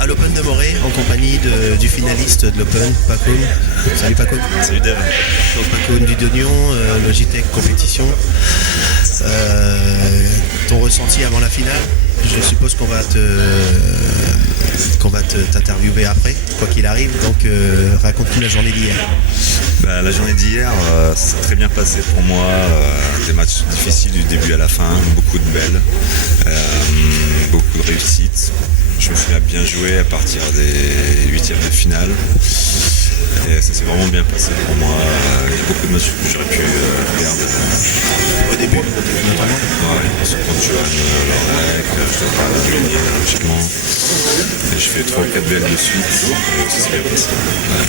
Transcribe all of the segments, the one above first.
À l'Open de Morée, en compagnie du finaliste de l'Open, Paco. Salut Paco. Salut Dave. Donc Paco du Dognon, Logitech Compétition. Ton ressenti avant la finale? Je suppose qu'on va t'interviewer après, quoi qu'il arrive. Donc raconte-nous la journée d'hier. La journée d'hier, ça s'est très bien passé pour moi. Des matchs difficiles du début à la fin, beaucoup de belles, beaucoup de réussites. Je me suis bien joué à partir des huitièmes de finale. Et ça s'est vraiment bien passé pour moi. Il y a beaucoup de matchs que j'aurais pu perdre. Au début, notamment. Ouais, contre Johan Lorec, je dois pas gagner logiquement. Et je fais 3 ou 4 belles de suite. Ça s'est bien passé. Ouais.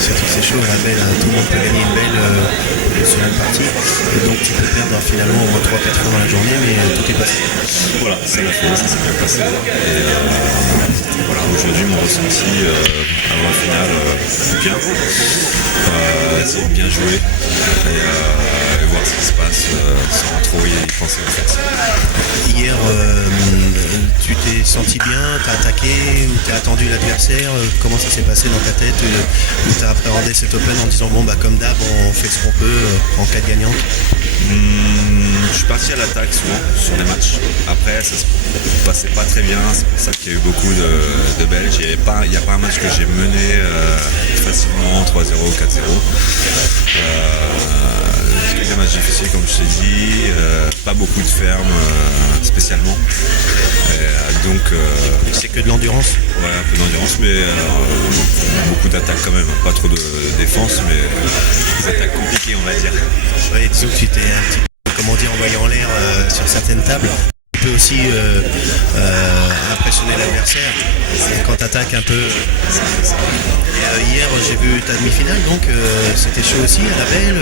Surtout que c'est chaud, la belle, tout le monde peut gagner une belle sur une partie. Et donc tu peux perdre finalement au moins 3-4 fois dans la journée, mais tout est passé. Voilà, ça l'a fait, ça s'est bien passé. Et voilà, aujourd'hui mon ressenti avant la finale, bien. Essayer de bien jouer et voir ce qui se passe sans trop y penser en fait. Hier, tu t'es senti bien, t'as attaqué ou t'as attendu l'adversaire? Comment ça s'est passé dans ta tête? Ou t'as appréhendé cet Open en disant bon bah comme d'hab on fait ce qu'on peut en cas de gagnante? Je suis parti à l'attaque souvent sur les matchs. Après ça se passait pas très bien, c'est pour ça qu'il y a eu beaucoup de Belges. Il n'y a pas un match que j'ai mené facilement 3-0, 4-0. Des matchs difficiles comme je t'ai dit, pas beaucoup de ferme spécialement. Donc c'est que de l'endurance. Ouais, un peu d'endurance, mais beaucoup d'attaques quand même. Pas trop de défense, mais des attaques compliquées on va dire. Ouais, disons que tu t'es un petit peu, comment dire, envoyé en l'air sur certaines tables. Tu peux aussi impressionner l'adversaire quand tu attaques un peu. Et, hier j'ai vu ta demi-finale, donc c'était chaud aussi à la belle.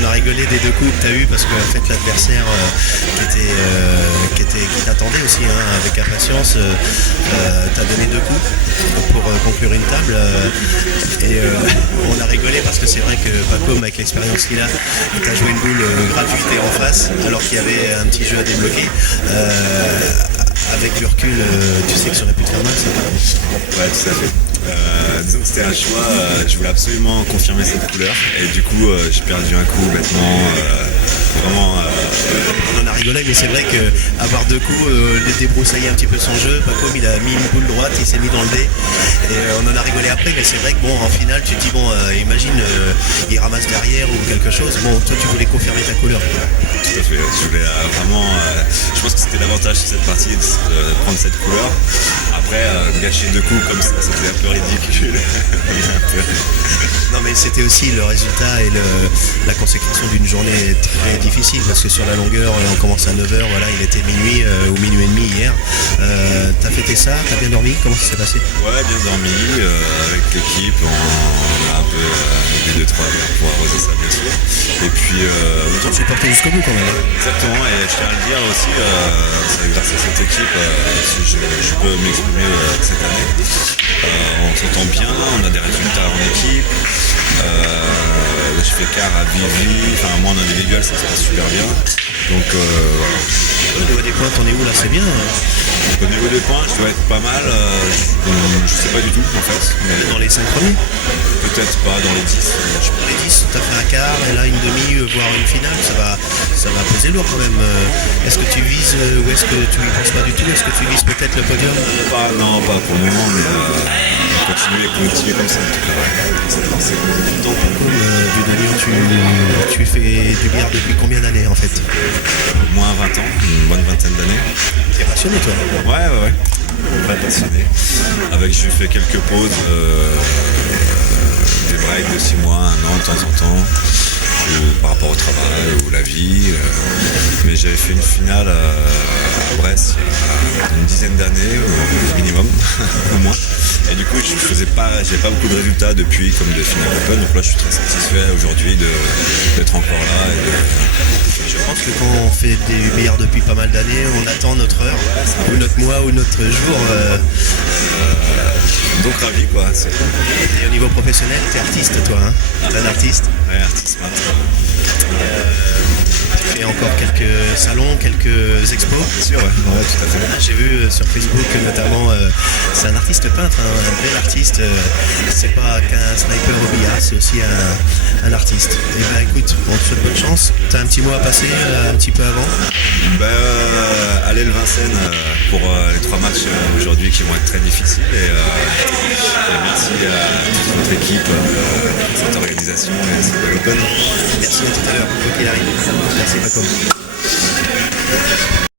On a rigolé des deux coups que tu as eu parce que en fait l'adversaire qui t'attendait aussi avec impatience t'a donné 2 coups pour conclure une table. Et on a rigolé parce que c'est vrai que Paco, avec l'expérience qu'il a, il t'a joué une boule gratuite en face alors qu'il y avait un petit jeu à débloquer. Avec le recul, tu sais que ça aurait pu te faire mal, ça? Ouais, tout à fait. Disons que c'était un choix, je voulais absolument confirmer cette couleur et du coup j'ai perdu un coup bêtement. Vraiment. On en a rigolé, mais c'est vrai qu'avoir 2 coups, débroussailler un petit peu son jeu. Paco il a mis une boule droite, il s'est mis dans le dé et on en a rigolé après, mais c'est vrai que bon, en finale tu te dis bon, imagine il ramasse derrière ou quelque chose. Bon, toi tu voulais confirmer ta couleur. Tout à fait, je voulais vraiment. Je pense que c'était l'avantage de cette partie de prendre cette couleur. Après, gâcher 2 coups comme ça, c'était un peu ridicule. Non, mais c'était aussi le résultat et la consécration d'une journée très difficile parce que sur la longueur, on commence à 9h, voilà, il était minuit ou minuit et demi hier. T'as fêté ça, t'as bien dormi? Comment ça s'est passé? Ouais, bien dormi, avec l'équipe, on a un peu 2-3 pour arroser ça bien sûr. Et puis on s'est porté jusqu'au bout quand même. Exactement, et je tiens à le dire aussi, c'est grâce à cette équipe si je peux m'exprimer cette année. On s'entend bien, on a des résultats en équipe. Je fais quart à Vivi, enfin moi en individuel ça se passe super bien. Donc voilà. Au niveau des points, t'en es où là? C'est bien. Au niveau des points, je dois être pas mal, je sais pas du tout en fait. Dans les 5 premiers? Peut-être pas dans les 10. Pour les 10, t'as fait un quart et là une demi, voire une finale, ça va peser lourd quand même. Est-ce que tu vises ou est-ce que tu y penses pas du tout? Est-ce que tu vises peut-être le podium? Non, pas pour le moment, mais continuer comme ça en tout cas. Donc comme du Dognon, tu fais du billard depuis combien d'années en fait? Au moins 20 ans, une bonne vingtaine d'années. T'es passionné toi? Ouais. Très passionné. J'ai fait quelques pauses, des breaks de 6 mois, 1 an de temps en temps, par rapport au travail ou la vie. Mais j'avais fait une finale à Brest il y a une dizaine d'années au minimum, au moins. Et du coup, j'avais pas beaucoup de résultats depuis comme de finale open. Donc là, je suis très satisfait aujourd'hui d'être encore là. Je pense que quand on fait des billards depuis pas mal d'années, on attend notre heure, ou notre mois, ou notre jour. Donc ravi quoi. Et au niveau professionnel, t'es artiste toi, hein? T'es un artiste? Ouais, artiste. tu fais encore quelques salons, quelques expos. Bien sûr, ouais, tout à fait. J'ai vu sur Facebook notamment, c'est un artiste peintre, hein, un bel artiste. C'est pas qu'un sniper au billard, c'est aussi un artiste. Et ben écoute, on te souhaite bonne chance. T'as un petit mot à passer un petit peu avant? Allez le Vincennes pour les 3 matchs aujourd'hui qui vont être très difficiles et merci à toute notre équipe pour cette organisation et cette belle open. Merci, à tout à l'heure, quoi qu'il arrive. Merci Paco.